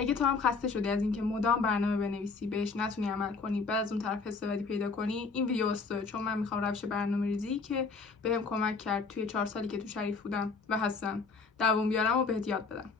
اگه تو هم خسته شدی از اینکه مدام برنامه بنویسی بهش نتونی عمل کنی، بعد از اون طرف حس بدی پیدا کنی، این ویدیو واسه، چون من میخوام روش برنامه‌ریزی که بهم کمک کرد توی 4 سالی که تو شریف بودم و هستم دووم بیارم و بهت یاد بدم.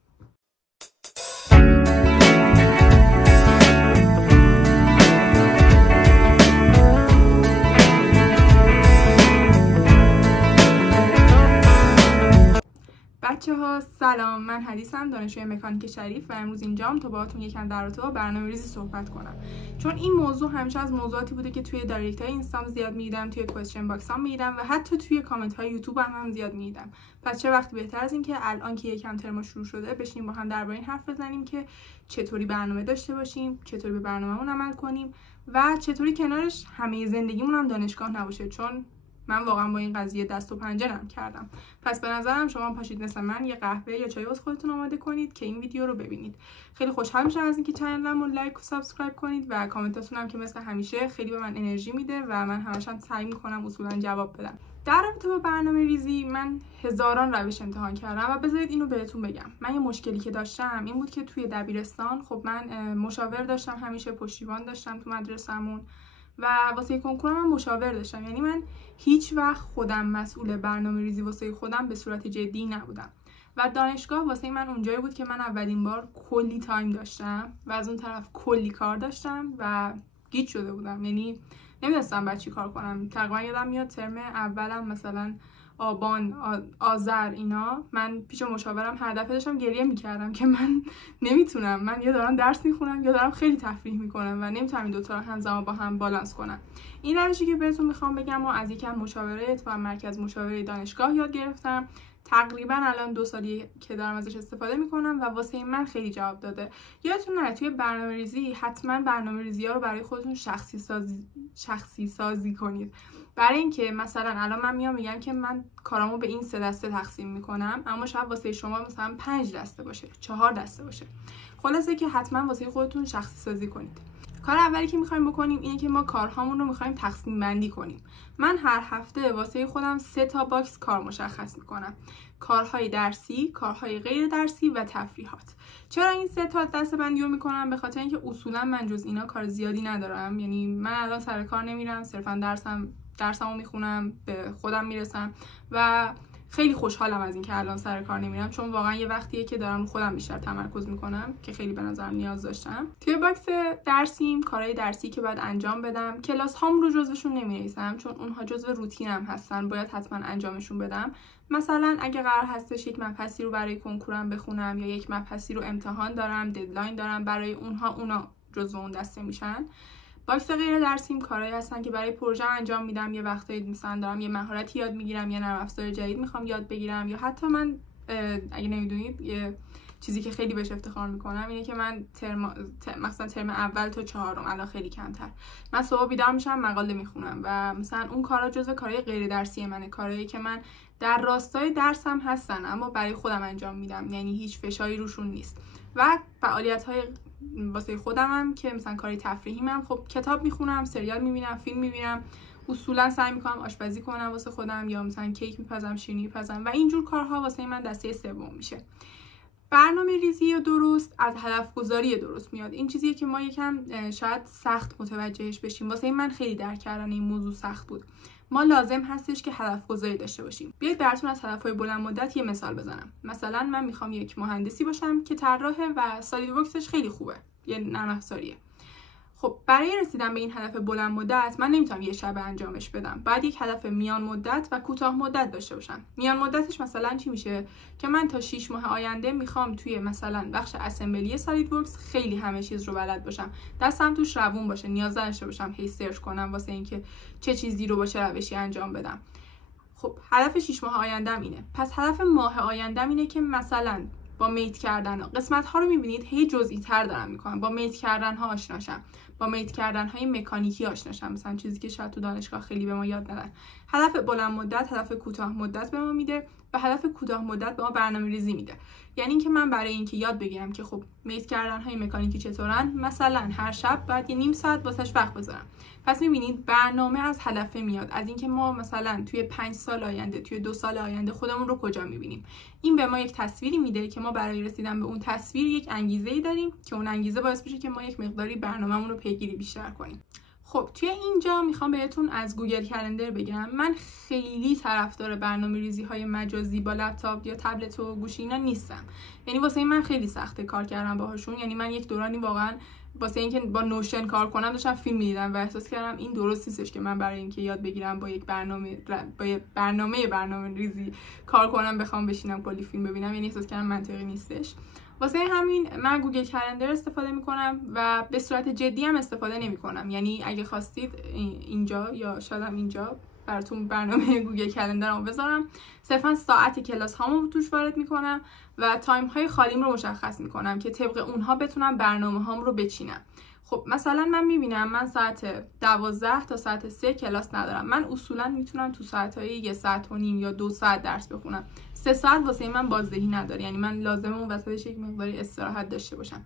بچه‌ها سلام، من حدیثم، دانشجوی مکانیک شریف و امروز اینجام تا باهاتون یکم در رابطه با برنامه‌ریزی صحبت کنم. چون این موضوع همیشه از موضوعاتی بوده که توی دایرکت‌های اینستام زیاد می‌دیدم، توی کوئسچن باکسام می‌دیدم و حتی توی کامنت‌های یوتیوب هم زیاد می‌دیدم. پس چه وقتی بهتر از این که الان که یکم ترم شروع شده بشینیم با هم درباره این حرف بزنیم که چطوری برنامه داشته باشیم، چطوری به برنامه‌مون عمل کنیم و چطوری کنارش همه زندگیمون هم دانشگاه نباشه، چون من واقعا با این قضیه دست و پنجه نرم کردم. پس به نظرم شما پاشید مثل من یه قهوه یا چای واسه خودتون آماده کنید که این ویدیو رو ببینید. خیلی خوشحال میشم از اینکه چنلمو لایک و سابسکرایب کنید و کامنتاتون هم که مثل همیشه خیلی به من انرژی میده و من همش سعی میکنم اصولا جواب بدم. در رابطه با برنامه‌ریزی من هزاران روش امتحان کردم و بذارید اینو بهتون بگم. من یه مشکلی که داشتم این بود که توی دبیرستان خب من مشاور داشتم، همیشه پشتیبان داشتم تو مدرسه‌مون و واسه کنکورم هم مشاور داشتم. یعنی من هیچ وقت خودم مسئول برنامه‌ریزی واسه خودم به صورت جدی نبودم و دانشگاه واسه من اونجایی بود که من اولین بار کلی تایم داشتم و از اون طرف کلی کار داشتم و گیج شده بودم. یعنی نمیدونستم بعد چی کار کنم. تقریبا یادم میاد ترم اولم مثلا آبان، آذر اینا من پیش مشاورم هر دفعه داشتم گریه میکردم که من نمیتونم، من یا دارم درس میخونم یا دارم خیلی تفریح میکنم و نمیتونم این دوتا رو همزمان با هم بالانس کنم. این روشی که بهتون میخوام بگم و از یکم مشاوره و مرکز مشاوره دانشگاه یاد گرفتم. تقریبا الان 2 سالی که دارم ازش استفاده میکنم و واسه من خیلی جواب داده. یادتون نره توی برنامه‌ریزی حتما برنامه‌ریزی‌ها رو برای خودتون شخصی سازی کنید. برای اینکه مثلا الان من میگم که من کارامو به این 3 دسته تقسیم میکنم، اما شاید واسه شما مثلا 5 دسته باشه، 4 دسته باشه. خلاصه که حتما واسه خودتون شخصی سازی کنید. کار اولی که میخوایم بکنیم اینه که ما کارهامون رو میخوایم تقسیم بندی کنیم. من هر هفته واسه خودم 3 تا باکس کار مشخص میکنم: کارهای درسی، کارهای غیر درسی و تفریحات. چرا این 3 تا دسته بندی رو میکنم؟ به خاطر اینکه اصولا من جز اینا کار زیادی ندارم. یعنی من الان سر کار نمیرم، صرفا درسمو میخونم، به خودم میرسم و خیلی خوشحالم از اینکه الان سر کار نمیرم، چون واقعا یه وقتیه که دارم خودم بیشتر تمرکز میکنم که خیلی به نظرم نیاز داشتم. توی باکس درسیم کارهای درسی که باید انجام بدم، کلاس هام رو جزوشون نمینویسم چون اونها جزو روتینم هستن، باید حتما انجامشون بدم. مثلا اگه قرار هستش یک مبحثی رو برای کنکورم بخونم یا یک مبحثی رو امتحان دارم، ددلاین دارم برای اونا جزو اون دسته میشن. باکس غیر درسیم کارهایی هستن که برای پروژه انجام میدم. یه وقتایی مثلا دارم یه مهارتی یاد میگیرم، یه نرم افزار جدید میخوام یاد بگیرم، یا حتی من اگه نمیدونید یه چیزی که خیلی بهش افتخار میکنم اینه که من مثلا ترم اول تا 4 الان خیلی کمتر من صبح بیدار میشم مقاله میخونم و مثلا اون کارا جزو کارهای غیر درسی منه، کارهایی که من در راستای درسم هستن اما برای خودم انجام میدم، یعنی هیچ فشاری روشون نیست. و فعالیت‌های واسه خودمم که مثلا کاری تفریحیمم، خب کتاب میخونم، سریال میبینم، فیلم میبینم، اصولا سعی میکنم آشپزی کنم واسه خودم یا مثلا کیک میپزم، شیرینی میپزم و اینجور کارها واسه من دسته 3 میشه. برنامه‌ریزی درست از هدف گذاری درست میاد. این چیزیه که ما یکم شاید سخت متوجهش بشیم. واسه من خیلی درک کردن این موضوع سخت بود. ما لازم هستش که هدف گذاری داشته باشیم. بیاید براتون از هدف‌های بلند مدت یه مثال بزنم. مثلا من میخوام یک مهندسی باشم که طراحه و سالید ورکسش خیلی خوبه، یه نرم افزاریه. خب برای رسیدن به این هدف بلند مدت من نمیتونم یه شب انجامش بدم. باید یک هدف میان مدت و کوتاه مدت داشته باشم. میان مدتش مثلا چی میشه که من تا 6 ماه آینده میخوام توی مثلا بخش اسمبلی سالید ورکس خیلی همه چیز رو بلد باشم، دستم توش روون باشه، نیاز نداشته باشم هی سرچ کنم واسه اینکه چه چیزی رو با چه روشی انجام بدم. خب هدف 6 ماه آیندهم اینه. پس هدف ماه آیندهم اینه که مثلا با میت کردن قسمت ها رو میبینید هی جزئی تر دارم میکنم، با میت کردن ها آشناشم، با میت کردن های مکانیکی آشناشم، مثلا چیزی که شاید تو دانشگاه خیلی به ما یاد ندن. هدف بلند مدت، هدف کوتاه مدت به ما میده و هدف کوتاه مدت به ما برنامه‌ریزی میده. یعنی اینکه من برای اینکه یاد بگیرم که خب میز کردن‌های مکانیکی چطورن، مثلا هر شب باید یه نیم ساعت واسش وقت بذارم. پس می‌بینید برنامه از هدف میاد، از اینکه ما مثلا توی 5 سال آینده، توی 2 سال آینده خودمون رو کجا می‌بینیم. این به ما یک تصویری میده که ما برای رسیدن به اون تصویر یک انگیزه‌ای داریم که اون انگیزه باعث میشه که ما یک مقداری برنامه‌مون رو پیگیری بیشتر کنیم. خب توی اینجا میخوام بهتون از گوگل کلندر بگم. من خیلی طرفدار برنامه‌ریزی‌های مجازی با لپتاپ یا تبلت و گوشی اینا نیستم. یعنی واسه من خیلی سخته کار کردن باهاشون. یعنی من یک دورانی واقعا واسه اینکه با نوشن کار کنم داشتم فیلم می‌دیدم و احساس کردم این درست نیستش که من برای اینکه یاد بگیرم با یک برنامه‌ریزی کار کنم بخوام بشینم کلی فیلم ببینم. یعنی احساس کردم منطقی نیستش. واسه همین من گوگل کلندر استفاده میکنم و به صورت جدی هم استفاده نمیکنم. یعنی اگه خواستید اینجا یا شاید هم اینجا براتون برنامه گوگل کلندرمو بذارم، صرفا ساعت کلاس هامو توش وارد میکنم و تایم های خالیم رو مشخص میکنم که طبق اونها بتونم برنامه هام رو بچینم. خب مثلا من میبینم من ساعت 12 تا ساعت 3 کلاس ندارم. من اصولا میتونم تو ساعتهای 1 ساعت و نیم یا 2 ساعت درس بخونم. 3 ساعت واسه من بازدهی نداره. یعنی من لازمه اون وسطش یک مقداری استراحت داشته باشم.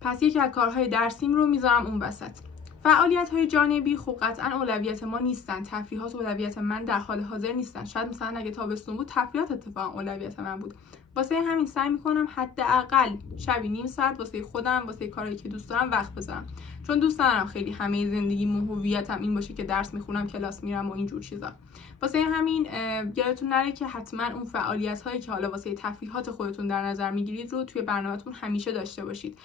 پس یکی از کارهای درسیم رو میذارم اون وسط. فعالیت‌های جانبی خب قطعاً اولویت ما نیستن. تفریحات اولویت من در حال حاضر نیستن. شاید مثلا اگه تابستون بود تفریحات اتفاقا اولویت من بود. واسه همین سعی میکنم حداقل شبی نیم ساعت واسه خودم، واسه کاری که دوست دارم وقت بذارم. چون دوست ندارم خیلی همه زندگی و هویتم این باشه که درس میخونم، کلاس میرم و اینجور چیزا. واسه همین یادتون نره که حتما اون فعالیت هایی که حالا واسه تفریحات خودتون در نظر میگیرید رو توی برنامه‌تون همیشه داشته باشید.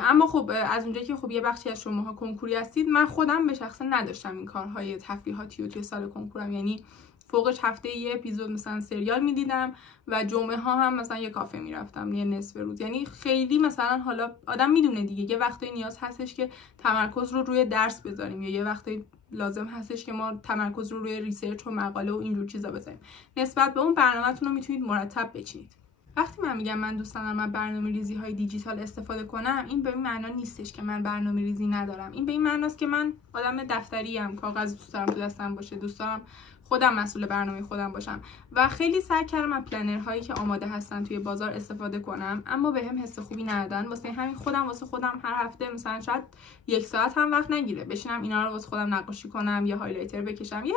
اما خب از اونجایی که خب یه بخشی از شماها کنکوری هستید، من خودم به شخصه نداشتم این کارهای تفریحاتی رو توی سال کنکورم. یعنی فوقش هفته یه اپیزود مثلا سریال میدیدم و جمعه ها هم مثلا یه کافه میرفتم یه نصف روز. یعنی خیلی مثلا حالا آدم میدونه دیگه یه وقتی نیاز هستش که تمرکز رو روی درس بذاریم یا یه وقتی لازم هستش که ما تمرکز رو روی ریسرچ و مقاله و اینجور چیزا بذاریم. نسبت به اون برنامه‌تون رو میتونید مرتب بچینید. وقتی من میگم من دوست دارم من برنامه‌ریزی های دیجیتال استفاده کنم، این به این معنا نیستش که من برنامه‌ریزی ندارم. این به این معناست که من آدم دفتری ام، کاغذ دوست دارم تو دستم باشه، دوست دارم خودم مسئول برنامه خودم باشم و خیلی سعی کردم از پلنرهایی که آماده هستن توی بازار استفاده کنم، اما بهم حس خوبی ندادن. واسه همین واسه خودم هر هفته مثلا شاید 1 ساعت هم وقت نگیره بشینم اینا رو واسه خودم نقاشی کنم یا هایلایتر بکشم. یه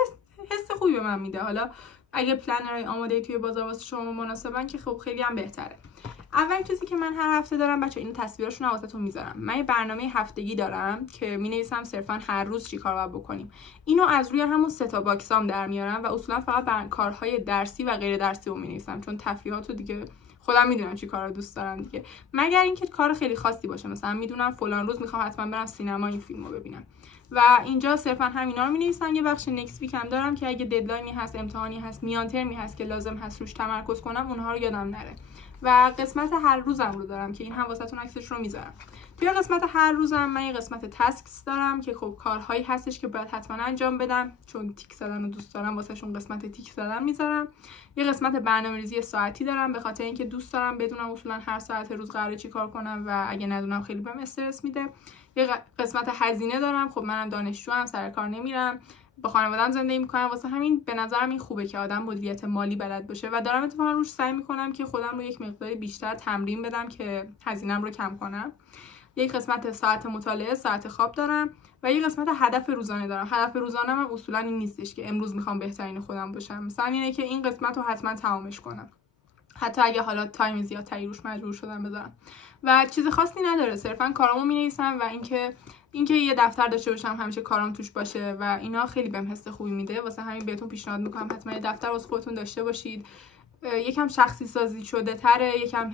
حس خوبی به من میده. حالا اگه پلنرهای آماده توی بازار واسه شما مناسبن که خب خیلی هم بهتره. اول چیزی که من هر هفته دارم بچه، اینو تصویرشون رو واسهتون میذارم. من یه برنامه هفتگی دارم که مینویسم صرفا هر روز چیکار باید بکنیم. اینو از روی همون 3 تا باکسام در میارم و اصولا فقط کارهای درسی و غیر درسی رو مینویسم، چون تفریحاتو دیگه خودم میدونم چی کارا دوست دارم دیگه، مگر اینکه کار خیلی خاصی باشه. مثلا میدونم فلان روز میخوام حتما برم سینما این فیلمو ببینم و اینجا صرفا همینا رو می‌نویسم. یه بخش نکست ویک هم دارم که اگه ددلاینی هست، امتحانی هست، میان ترمی هست که لازم هست روش تمرکز کنم، اونها رو یادم نره. و قسمت هر روزم رو دارم که این هم واسهتون عکسش رو میذارم. توی قسمت هر روزم من یه قسمت تاسکس دارم که خب کارهایی هستش که باید حتما انجام بدم، چون تیک زدن رو دوست دارم، واسهشون قسمت تیک زدن میذارم. یه قسمت برنامه‌ریزی ساعتی دارم به خاطر اینکه دوست دارم بدونم اصولا هر ساعت روز قراره چی کار کنم و اگه ندونم خیلی بهم استرس میده. یه قسمت هزینه دارم. خب منم دانشجوام، سر کار نمیرم، با خانواده‌ام زندگی میکنم، واسه همین به نظرم این خوبه که آدم مدیریت مالی بلد باشه و دارم اتفاقا روش سعی میکنم که خودم رو یک مقداری بیشتر تمرین بدم که هزینه‌ام رو کم کنم. یک قسمت ساعت مطالعه، ساعت خواب دارم و یک قسمت هدف روزانه دارم. هدف روزانه من اصولا این نیستش که امروز میخوام بهترین خودم باشم، مثلا اینه که این قسمت رو حتما تمامش کنم، حتی اگه حالا تایم زیادتری روش مجبور شدم بذارم. و چیز خاصی نداره، صرفا کارامو مینویسم و اینکه یه دفتر داشته باشم همیشه کارام توش باشه و اینا خیلی بهم حس خوبی میده. واسه همین بهتون پیشنهاد میکنم حتما یه دفتر واسه خودتون داشته باشید. یکم شخصی سازی شده تره، یکم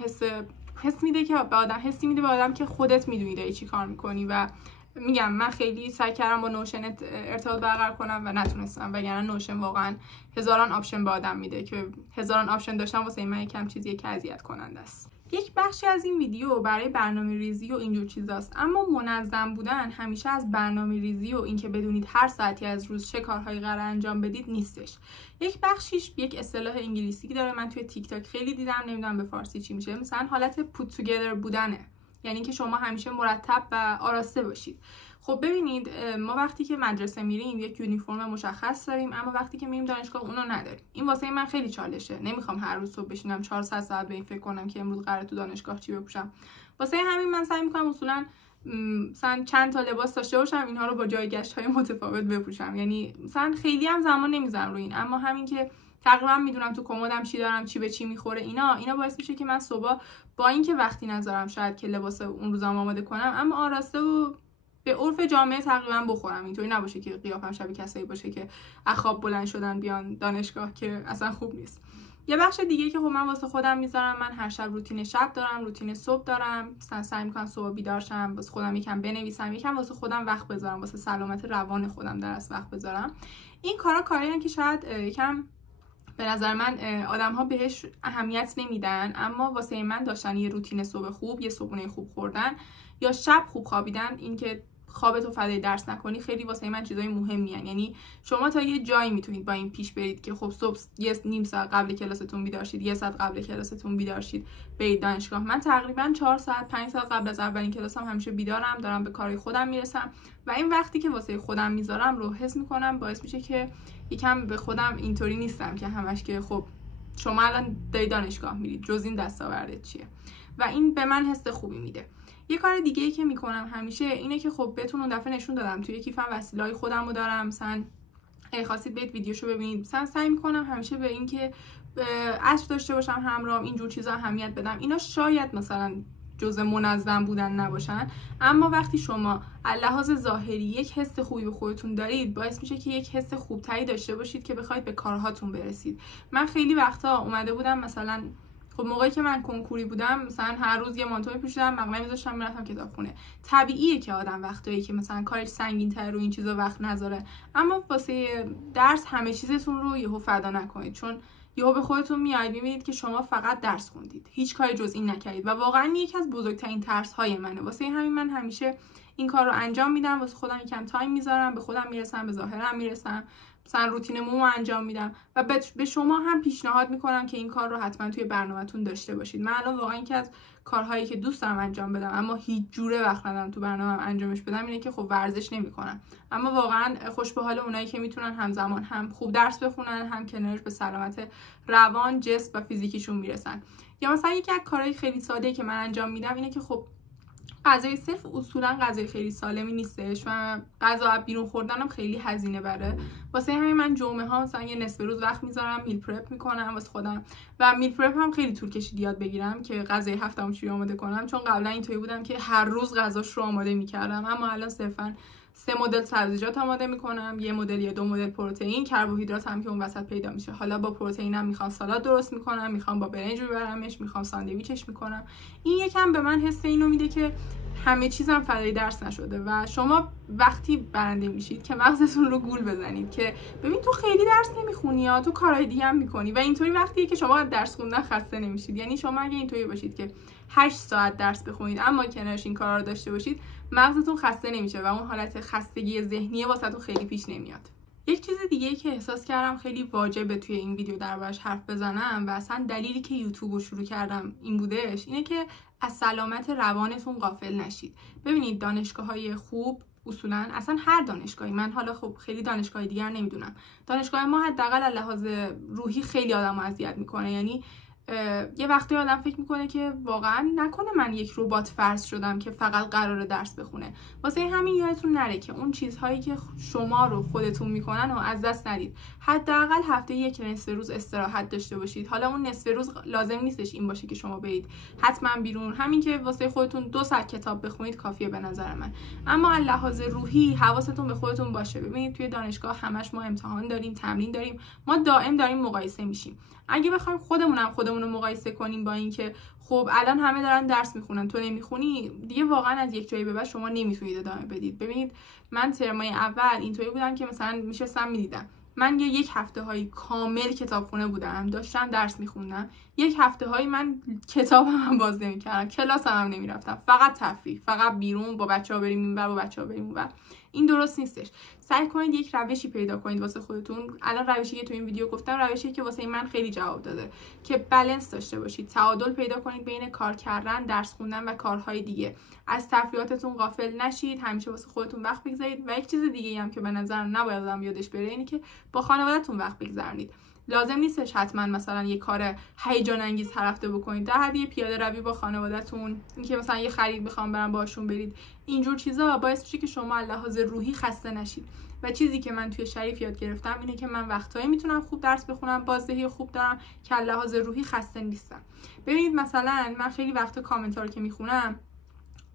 حس میده که حسی میده به آدم که خودت میدونی داری چی کار میکنی. و میگم من خیلی سعی کردم با نوشن ارتباط برقرار کنم و نتونستم، وگرنه نوشن واقعا هزاران آپشن به آدم میده که هزاران آپشن داشتم واسه من یکم چیزیه که اذیت کننده است. یک بخشی از این ویدیو برای برنامه‌ریزی و اینجور چیزاست، اما منظم بودن همیشه از برنامه‌ریزی و اینکه بدونید هر ساعتی از روز چه کارهایی قراره انجام بدید نیستش. یک بخشیش یک اصطلاح انگلیسی داره، من توی تیک تاک خیلی دیدم، نمیدونم به فارسی چی میشه، مثلا حالت put together بودنه. یعنی که شما همیشه مرتب و آراسته باشید. خب ببینید ما وقتی که مدرسه میریم یک یونیفرم مشخص داریم، اما وقتی که میریم دانشگاه اونو نداریم. این واسه من خیلی چالشه. نمیخوام هر روز صبح بشینم 400 ساعت به این فکر کنم که امروز قراره تو دانشگاه چی بپوشم. واسه همین من سعی میکنم اصولا مثلا چند تا لباس داشته باشم، اینها رو با جایگشت‌های متفاوت بپوشم. یعنی مثلا خیلی هم زمان نمیذارم روی این، اما همین که تقریبا میدونم تو کمدم چی دارم، چی به چی میخوره، اینا باعث میشه که من صبح با اینکه وقتی نذارم شاید که لباس اون روزام آماده کنم، اما آراسته و به عرف جامعه تقریبا بخورم. اینطوری نباشه که قیافم شبیه کسایی باشه که اخواب بلند شدن بیان دانشگاه، که اصلا خوب نیست. یه بخش دیگه که خب من واسه خودم میذارم، من هر شب روتین شب دارم، روتین صبح دارم. مثلا سعی میکنم صبح بیدار شم، واسه خودم یکم بنویسم، یکم واسه خودم وقت بذارم، واسه سلامت روان خودم در اصل وقت بذارم. این کاریه که شاید یکم به نظر من آدم‌ها بهش اهمیت نمیدن، اما واسه من داشتن یه روتین صبح خوب، یه صبحونه خوب خوردن یا شب خوب خوابیدن، این که خوابتو فدای درس نکنی، خیلی واسه من چیزای مهمیه. یعنی شما تا یه جایی میتونید با این پیش برید که خب صبح یه نیم ساعت قبل کلاستون بیدار شید، یه ساعت قبل کلاستون بیدار شید برید دانشگاه. من تقریبا 4 ساعت 5 ساعت قبل از اولین کلاسم همیشه بیدارم، دارم به کارهای خودم میرسم و این وقتی که واسه خودم میذارم رو حس میکنم باعث میشه که یکم به خودم اینطوری نیستم که همش که خب شما الان داری دانشگاه میرید، جز این دستاوردت چیه، و این به من حس خوبی میده. یه کار دیگه ای که میکنم همیشه اینه که خب بهتون اون دفعه نشون دادم توی کیفم وسیله‌های خودمو دارم، مثلا اگه خواستید برید ویدیوشو ببینید. مثلا سعی میکنم همیشه به این که عطر داشته باشم همراهم، اینجور چیزا اهمیت بدم. اینا شاید مثلا جزء منظم بودن نباشن، اما وقتی شما از لحاظ ظاهری یک حس خوبی به خودتون دارید، باعث میشه که یک حس خوبتری داشته باشید که بخواید به کارهاتون برسید. من خیلی وقتا اومده بودم مثلا خب موقعی که من کنکوری بودم مثلا هر روز یه مانتو میپوشیدم، مقنعه میذاشتم میرفتم کتابخونه. طبیعیه که آدم وقتایی که مثلا کارش سنگین‌تر رو این چیزا وقت نذاره، اما واسه درس همه چیزتون رو یهو فدا نکنید، چون یهو به خودتون میاد میبینید که شما فقط درس خوندید، هیچ کاری جز این نکردید و واقعا یکی از بزرگترین ترس‌های منه. واسه همین من همیشه این کار رو انجام میدم، واسه خودم یکم تایم میذارم، به خودم میرسم، به ظاهرم میرسم، مثلا روتین مومو انجام میدم و به شما هم پیشنهاد میکنم که این کار رو حتما توی برنامه‌تون داشته باشید. من الان واقعا یکی از کارهایی که دوست دارم انجام بدم اما هیچ جوره وقت ندارم تو برنامه‌ام انجامش بدم اینه که خب ورزش نمیکنم، اما واقعا خوش به حال اونایی که میتونن همزمان هم خوب درس بخونن، هم کنارش به سلامت روان، جسم و فیزیکیشون میرسن. یا مثلا یکی از کارهای خیلی ساده‌ای که من انجام میدم اینه که خب غذای صرف اصولا غذای خیلی سالمی نیستش و غذا بیرون خوردنم خیلی هزینه بره. واسه همین من جمعه ها مثلا یه نصف روز وقت میذارم، میل پرپ میکنم واسه خودم و میل پرپ هم خیلی طول کشید یاد بگیرم که غذای هفته‌ام چی آماده کنم، چون قبلا اینطوری بودم که هر روز غذاش رو آماده میکردم، اما الان صرفا 3 مدل سبزیجات آماده میکنم، یه مدل یا 2 مدل پروتئین، کربوهیدرات هم که اون وسط پیدا میشه. حالا با پروتئینم میخوام سالاد درست میکنم، میخوام با برنج ببرمش، میخوام ساندویچش میکنم. این یکم به من حس اینو میده که همه چیزم فدای درس نشده و شما وقتی برنده میشید که مغزتون رو گول بزنید که ببین تو خیلی درس نمیخونی یا تو کارهای دیگه هم میکنی، و اینطوری وقتیه که شما درس خوندن خسته نمیشید. یعنی شما اگه اینطوری باشید که 8 ساعت درس بخونید اما کنارش این کارا رو داشته باشید، مغزتون خسته نمیشه و اون حالت خستگی ذهنی واسهتون خیلی پیش نمیاد. یک چیز دیگه که احساس کردم خیلی واجبه توی این ویدیو دربارش حرف بزنم و اصلا دلیلی که یوتیوب رو شروع کردم این بودش، اینه که از سلامت روانتون غافل نشید. ببینید دانشگاه‌های خوب اصولا اصلا هر دانشگاهی، من حالا خب خیلی دانشگاه دیگر نمیدونم، دانشگاه ما حداقل از لحاظ روحی خیلی آدمو اذیت میکنه. یعنی یه وقتی آدم فکر میکنه که واقعا نکنه من یک ربات فرض شدم که فقط قراره درس بخونه. واسه همین یادتون نره که اون چیزهایی که شما رو خودتون میکنن رو از دست ندید. حداقل هفته یک نصف روز استراحت داشته باشید. حالا اون نصف روز لازم نیستش این باشه که شما برید حتما بیرون، همین که واسه خودتون 2 ساعت کتاب بخونید کافیه به نظر من. اما از لحاظ روحی حواستون به خودتون باشه. ببینید توی دانشگاه همش ما امتحان داریم، تمرین داریم، ما دائم داریم مقایسه میشیم. اگه بخوایم خودمون رو مقایسه کنیم با اینکه خب الان همه دارن درس میخونن تو نمیخونی، دیگه واقعا از یک جایی به بعد شما نمیتونید ادامه بدید. ببینید من ترمای اول اینطوری بودم که مثلا میشستم میدیدم من یک هفته های کامل کتابخونه بودم، داشتم درس میخوندم. یک هفته های من کتابم هم باز نمیکردم، کلاسم هم نمیرفتم، فقط تفریح، فقط بیرون با بچه‌ها بریم اینور، با بچه‌ها بریم اونور. این درست نیستش. سعی کنید یک روشی پیدا کنید واسه خودتون. الان روشی که تو این ویدیو گفتم روشی که واسه من خیلی جواب داده، که بالانس داشته باشید، تعادل پیدا کنید بین کار کردن، درس خوندن و کارهای دیگه. از تفریحاتتون غافل نشید، همیشه واسه خودتون وقت بگذارید. و یک چیز دیگه هم که به نظر نباید آدم یادش بره اینه که با خانواده‌تون وقت بگذرونید. لازم نیستش حتما مثلا یه کار هیجان انگیز هر هفته بکنید. در حد یه پیاده روی با خانواده‌تون، اینکه مثلا یه خرید میخوام برام باهاشون برید، اینجور چیزا باعث میشه که شما از لحاظ روحی خسته نشید. و چیزی که من توی شریف یاد گرفتم اینه که من وقتایی میتونم خوب درس بخونم، بازدهی خوب دارم که از لحاظ روحی خسته نیستم. ببینید مثلا من خیلی وقت کامنت ها رو که میخونم،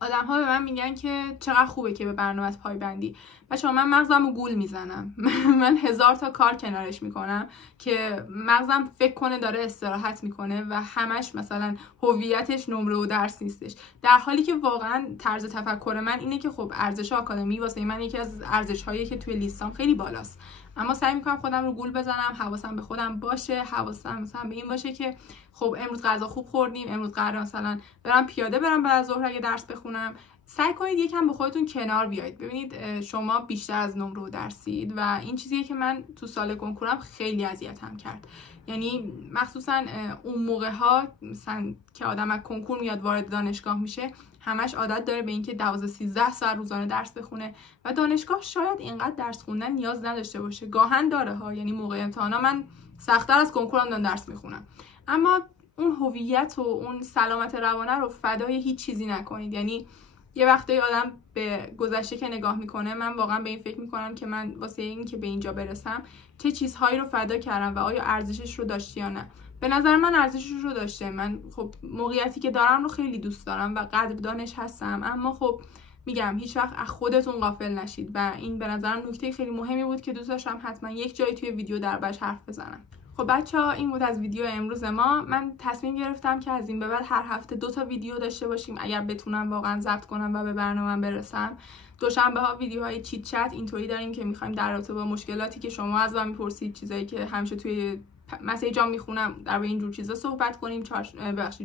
آدم ها به من میگن که چقدر خوبه که به برنامه‌ات پایبندی. بچه‌ها من مغزم رو گول میزنم. من 1000 تا کار کنارش میکنم که مغزم فکر کنه داره استراحت میکنه و همش مثلا هویتش نمره و درس نیستش، در حالی که واقعا طرز تفکر من اینه که خب ارزش آکادمی واسه من یکی از ارزش‌هایی که توی لیستام خیلی بالاست. اما سعی میکنم خودم رو گول بزنم، حواسم به خودم باشه، حواسم مثلا به این باشه که خب امروز غذا خوب خوردیم، امروز قراره مثلا برم پیاده برم بعد از ظهر اگه درس بخونم. سعی کنید یکم با خودتون کنار بیایید. ببینید شما بیشتر از نمره و درسید و این چیزیه که من تو سال کنکورم خیلی اذیتم کرد. یعنی مخصوصا اون موقع ها مثلا که آدم از کنکور میاد وارد دانشگاه میشه، همش عادت داره به اینکه 12-13 ساعت روزانه درس بخونه و دانشگاه شاید اینقدر درس خوندن نیاز نداشته باشه. گاهن داره ها، یعنی موقع امتحانا من سخت‌تر از کنکورم دارم درس میخونم. اما اون هویت و اون سلامت روانه رو فدای هیچ چیزی نکنید. یعنی یه وقتایی آدم به گذشته که نگاه میکنه، من واقعا به این فکر میکنم که من واسه این که به اینجا برسم چه چیزهایی رو فدا کردم و آیا ارزشش رو داشت یا نه. به نظر من ارزشش رو داشته. من خب موقعیتی که دارم رو خیلی دوست دارم و قدردانش هستم، اما خب میگم هیچ وقت از خودتون غافل نشید و این به نظرم نکته خیلی مهمی بود که دوست داشتم حتما یک جایی توی ویدیو دربارش حرف بزنم. خب بچه‌ها این بود از ویدیو امروز ما. من تصمیم گرفتم که از این به بعد هر هفته 2 تا ویدیو داشته باشیم اگر بتونم واقعا ضبط کنم و به برنامه‌ام برسم. دوشنبه ها ویدیوهای چیت چت اینطوری داریم که می‌خوایم در رابطه با مشکلاتی که شما از من می‌پرسید، چیزایی که همیشه توی مسیجام میخونم درباره اینجور چیزا صحبت کنیم.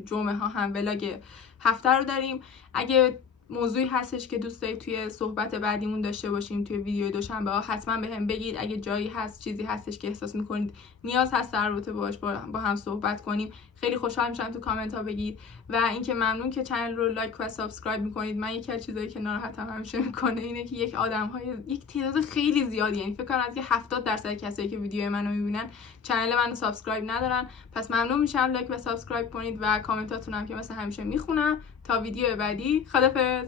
جمعه ها هم ولاگ هفته رو داریم. اگه موضوعی هستش که دوست دارید توی صحبت بعدیمون داشته باشیم توی ویدیو دوشنبه ها، حتما بهم بگید. اگه جایی هست، چیزی هستش که احساس میکنید نیاز هست در رابطه باهاش با هم صحبت کنیم، خیلی خوشحال میشم تو کامنت ها بگید. و اینکه ممنون که چنل رو لایک و سابسکرایب میکنید. من یکی از چیزایی که ناراحتم همیشه میکنه اینه که یک تعداد خیلی زیادی، یعنی فکر کنم از 70% کسایی که ویدیو منو میبینن چنل منو سابسکرایب ندارن. پس ممنون میشم لایک و سابسکرایب کنید و کامنتاتون هم که مثل همیشه میخونم. تا ویدیو بعدی، خدافظ.